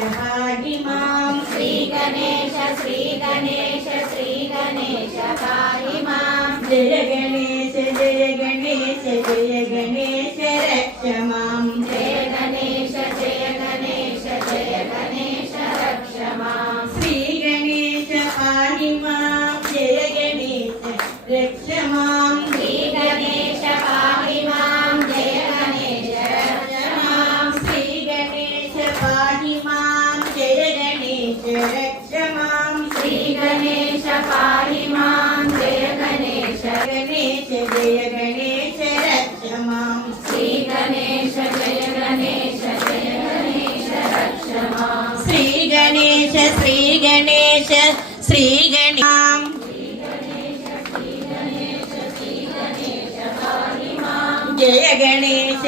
पाहि मां श्री गणेश पाहि मां जय गणेश रक्ष मां जय गणेश रक्ष मां श्री गणेश पाहि मां जय गणेश रक्ष मां श्री गणेश पाहि मां जय गणेश रक्ष मां श्री गणेश पाहि मां जय गणेश रक्ष मां श्री गणेश पाहि मां जय गणेश जय गणेश रक्ष मां श्री गणेश रक्ष मां श्री गणेश मां जय गणेश